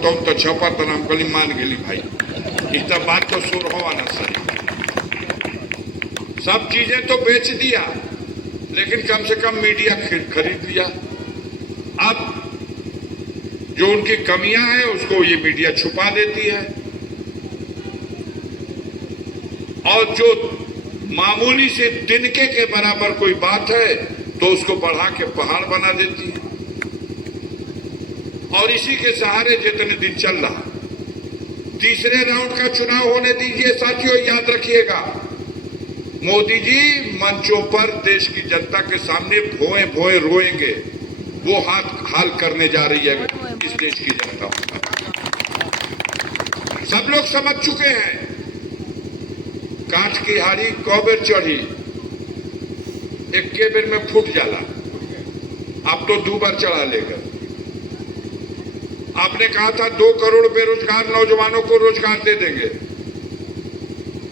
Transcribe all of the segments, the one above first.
बताऊं तो छपा तो नाम कली मान गेली भाई, इतना बात तो सुर हो ना सही। सब चीजें तो बेच दिया, लेकिन कम से कम मीडिया खरीद लिया। अब जो उनकी कमियां हैं उसको ये मीडिया छुपा देती है, और जो मामूली से तिनके के बराबर कोई बात है तो उसको बढ़ा के पहाड़ बना देती है। और इसी के सहारे जितने दिन चल रहा, तीसरे राउंड का चुनाव होने दीजिए साथियों, याद रखिएगा मोदी जी मंचों पर देश की जनता के सामने भोए भोए रोएंगे। वो हाल करने जा रही है इस देश की जनता। सब लोग समझ चुके हैं, काठ की हारी कौबेर चढ़ी, एक के बेर में फूट जाला। आप तो 2 बार चढ़ा लेगा। आपने कहा था 2 करोड़ बेरोजगार नौजवानों को रोजगार दे देंगे।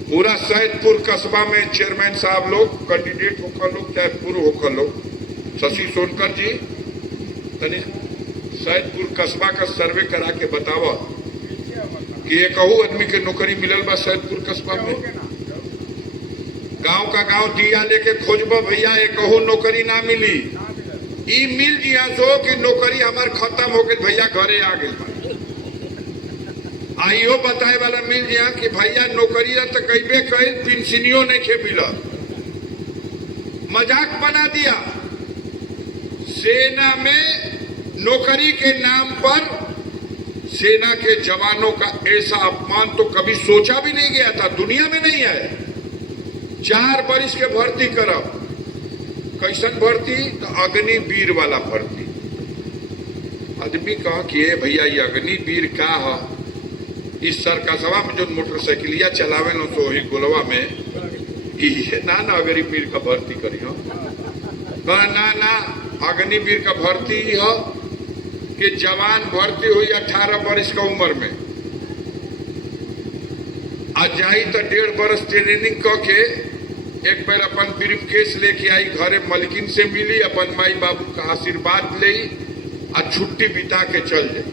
पूरा सैदपुर कस्बा में चेयरमैन साहब लोग, कैंडिडेट होकर लोग चाहे पूर्व होकर लोग, शशि सोनकर जी तनी सैदपुर कस्बा का सर्वे करा के बतावा कि एक आदमी के नौकरी मिलल बा सैदपुर कस्बा में। गांव का गांव दिया लेके खोजबा भैया, एक नौकरी ना मिली। ई मिल जिया सो कि नौकरी हमार खत्म हो गई भैया, घरे आ गई। आइयो बताए वाला मिल जिया कि भैया नौकरी तो कईबे कई, पेंशनियों नहीं खे मिला। मजाक बना दिया। सेना में नौकरी के नाम पर सेना के जवानों का ऐसा अपमान तो कभी सोचा भी नहीं गया था, दुनिया में नहीं है। 4 बरिस के भर्ती करब, कैसन भर्ती? तो अग्निवीर वाला भर्ती। आदमी कहा कि भैया ये अग्निवीर का है? इस सरकसवा में जो मोटरसाइकिलिया चलावे नो तो ही गोलवा में ये ना अग्निवीर का भर्ती करी हो। ना अग्निवीर का भर्ती ही हो कि जवान भर्ती हुई 18 बरिस का उम्र में, आज जाई तो 1.5 बरस ट्रेनिंग करके एक बार अपन ब्रीफ केस लेके आई, घरे मलकिन से मिली, अपन माई बाबू का आशीर्वाद ले और छुट्टी बिता के चल जाए।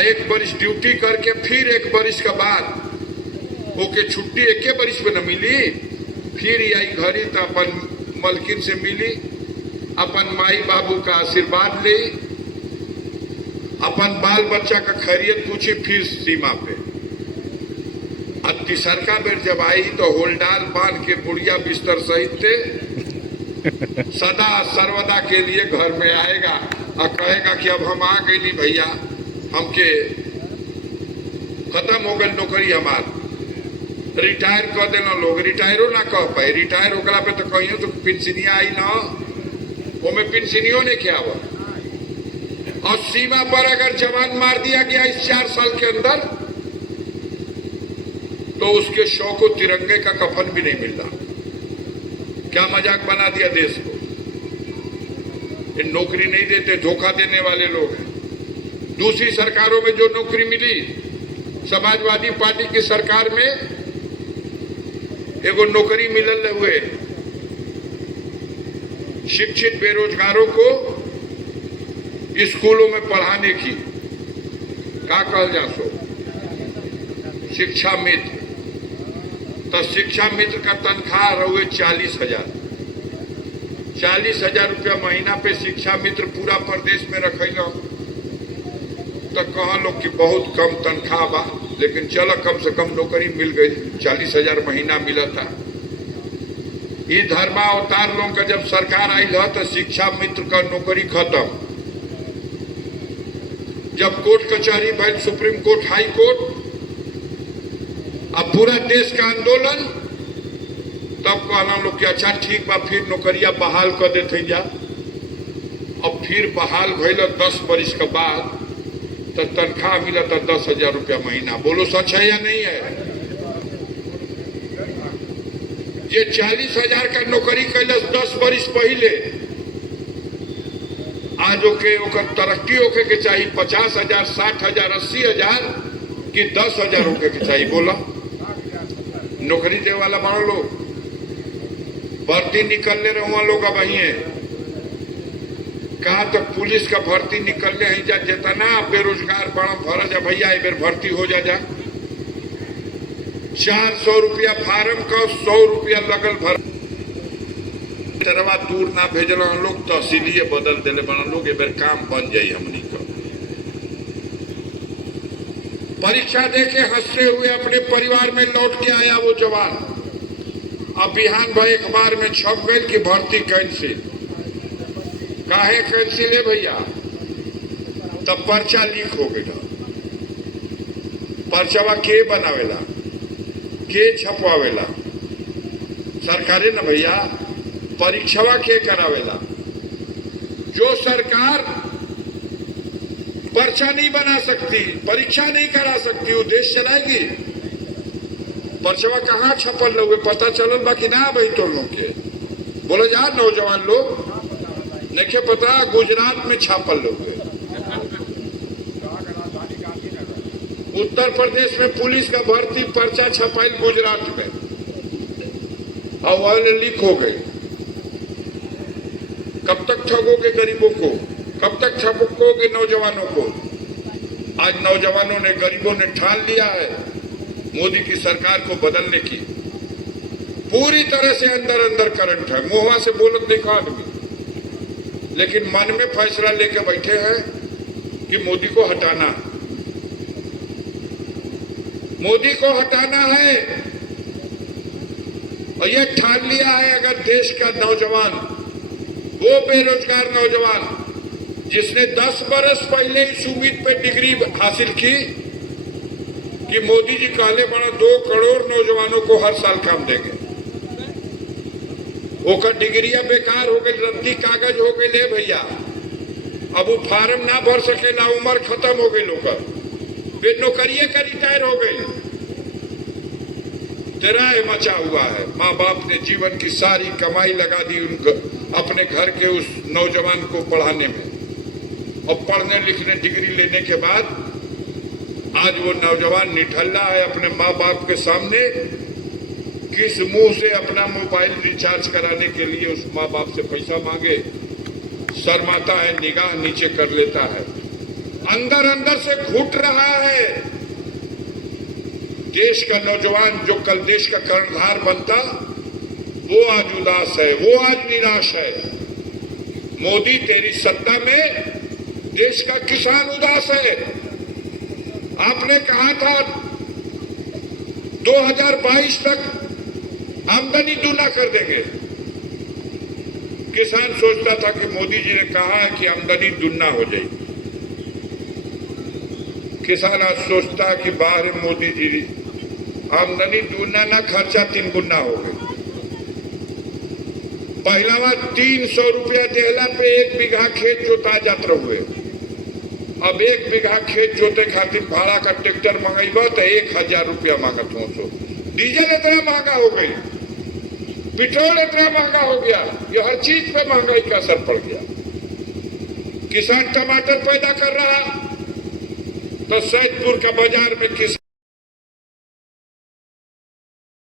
1 बरिस ड्यूटी करके फिर 1 बरिस के बाद ओके छुट्टी 1 बरिस में न मिली, फिर आई घरी तो अपन मलकिन से मिली, अपन माई बाबू का आशीर्वाद ले, अपन बाल बच्चा का खैरियत पूछी, फिर सीमा पे। अब तीसरका बेर जब आई तो होलडाल बांध के बुढ़िया बिस्तर सहित थे, सदा सर्वदा के लिए घर में आएगा और कहेगा कि अब हम आ गई भैया, हमके खत्म हो गई नौकरी, हमार रिटायर कर देना। लोग रिटायरो ना कह पाए, रिटायर होगला पे तो कहियो तो पेंशनिया आई ना, वो में पेंशनियों ने क्या हुआ। और सीमा पर अगर जवान मार दिया गया इस 4 साल के अंदर तो उसके शव को तिरंगे का कफन भी नहीं मिल रहा। क्या मजाक बना दिया देश को। इन नौकरी नहीं देते, धोखा देने वाले लोग हैं। दूसरी सरकारों में जो नौकरी मिली, समाजवादी पार्टी की सरकार में एगो नौकरी मिलल हुए शिक्षित बेरोजगारों को स्कूलों में पढ़ाने की, का कहल जा सो शिक्षा मित्र। तो शिक्षा मित्र का तनख्वाह रहुए 40,000 रुपया महीना पे शिक्षा मित्र पूरा प्रदेश में रखे। तो कहा लोग कि बहुत कम तनख्वाह बा, लेकिन चलो कम से कम नौकरी मिल गई, 40,000 महीना मिला था। ये धर्मावतार लोगों का जब सरकार आई है तो शिक्षा मित्र का नौकरी खत्म। जब कोर्ट कचहरी भाई, सुप्रीम कोर्ट, हाई कोर्ट, अब पूरा देश का आंदोलन, तब कहना लोग कि अच्छा ठीक बा, फिर नौकरिया बहाल कर देते जा। अब फिर बहाल भैल 10 बरिस के बाद तो तनख्वाह मिला था 10,000 रुपया महीना। बोलो सच है या नहीं है? ये 40,000 का नौकरी कैलस 10 बरिस पहले, आज ओके तरक्की होके के चाहिए 50,000, 60,000, 80,000 कि 10,000 होके के चाहिए। बोला नौकरी दे वाला मान लो, भर्ती निकलने रहुआ लोग अब वही है। कहा तो पुलिस का भर्ती निकलने ही जा जेतना बेरोजगार बड़ा भरा जा भैया एक बेर भर्ती हो जा 400 रुपया फार्म का 100 रुपया लगल भर तरवा दूर ना भेजल हम लोग तहसीलिए बदल दिले बना लोग एक बेर काम बन जाये हमनी का। परीक्षा देके हंसते हुए अपने परिवार में लौट के आया वो जवान। अब बिहान भाई अखबार में छप गई कि भर्ती कैंसिल। काहे कैंसिल है भैया? तब पर्चा लीक हो गया। पर्चवा के बनावेला, के छपवावेला? सरकारे ना भैया। परीक्षवा के करावेला? जो सरकार पर्चा नहीं बना सकती, परीक्षा नहीं करा सकती, वो देश चलाएगी? पर्चवा कहाँ छपल लोगे पता चलल बाकी ना भाई तो लोग के बोलो जा नौजवान लोग नहीं पता गुजरात में छापल लोग। उत्तर प्रदेश में पुलिस का भर्ती पर्चा छपाई गुजरात में और वाले लीक हो गए। कब तक ठगोगे गरीबों को? कब तक ठगोगे नौजवानों को? आज नौजवानों ने गरीबों ने ठान लिया है मोदी की सरकार को बदलने की। पूरी तरह से अंदर अंदर करंट है। मुंहवा से बोलत नहीं कहा आदमी, लेकिन मन में फैसला लेके बैठे हैं कि मोदी को हटाना, मोदी को हटाना है। और ये ठान लिया है अगर देश का नौजवान, वो बेरोजगार नौजवान जिसने 10 बरस पहले इस उम्मीद पे डिग्री हासिल की कि मोदी जी कहले बड़ा 2 करोड़ नौजवानों को हर साल काम देंगे, ओकर डिग्रिया बेकार हो गई, रद्दी कागज हो गई ले भैया। अब वो फार्म ना भर सकेला, उम्र खत्म हो गई, लोग बेनौकरिये का रिटायर हो गई। तेरा मचा हुआ है। माँ बाप ने जीवन की सारी कमाई लगा दी उनको अपने घर के उस नौजवान को पढ़ाने में, और पढ़ने लिखने डिग्री लेने के बाद आज वो नौजवान निठल्ला है अपने माँ बाप के सामने। किस मुंह से अपना मोबाइल रिचार्ज कराने के लिए उस माँ बाप से पैसा मांगे? शर्माता है, निगाह नीचे कर लेता है, अंदर अंदर से घुट रहा है। देश का नौजवान जो कल देश का कर्णधार बनता, वो आज उदास है, वो आज निराश है। मोदी तेरी सत्ता में देश का किसान उदास है। आपने कहा था 2022 तक आमदनी दूना कर देंगे। किसान सोचता था कि मोदी जी ने कहा है कि आमदनी दुगना हो जाएगी। किसान आज सोचता है कि बाहर मोदी जी आमदनी दूना ना खर्चा 3 गुना हो गए। पहला बार 300 रुपया देहला पे 1 बीघा खेत जोता जात हुए। अब 1 बीघा खेत जोते खातिर भाड़ा का ट्रैक्टर मंगेबा तो 1000 रुपया मांगत हो। सो डीजल इतना महंगा हो गई, पेट्रोल इतना महंगा हो गया, ये हर चीज पे महंगाई का असर पड़ गया। किसान टमाटर पैदा कर रहा तो सैदपुर का बाजार में किसान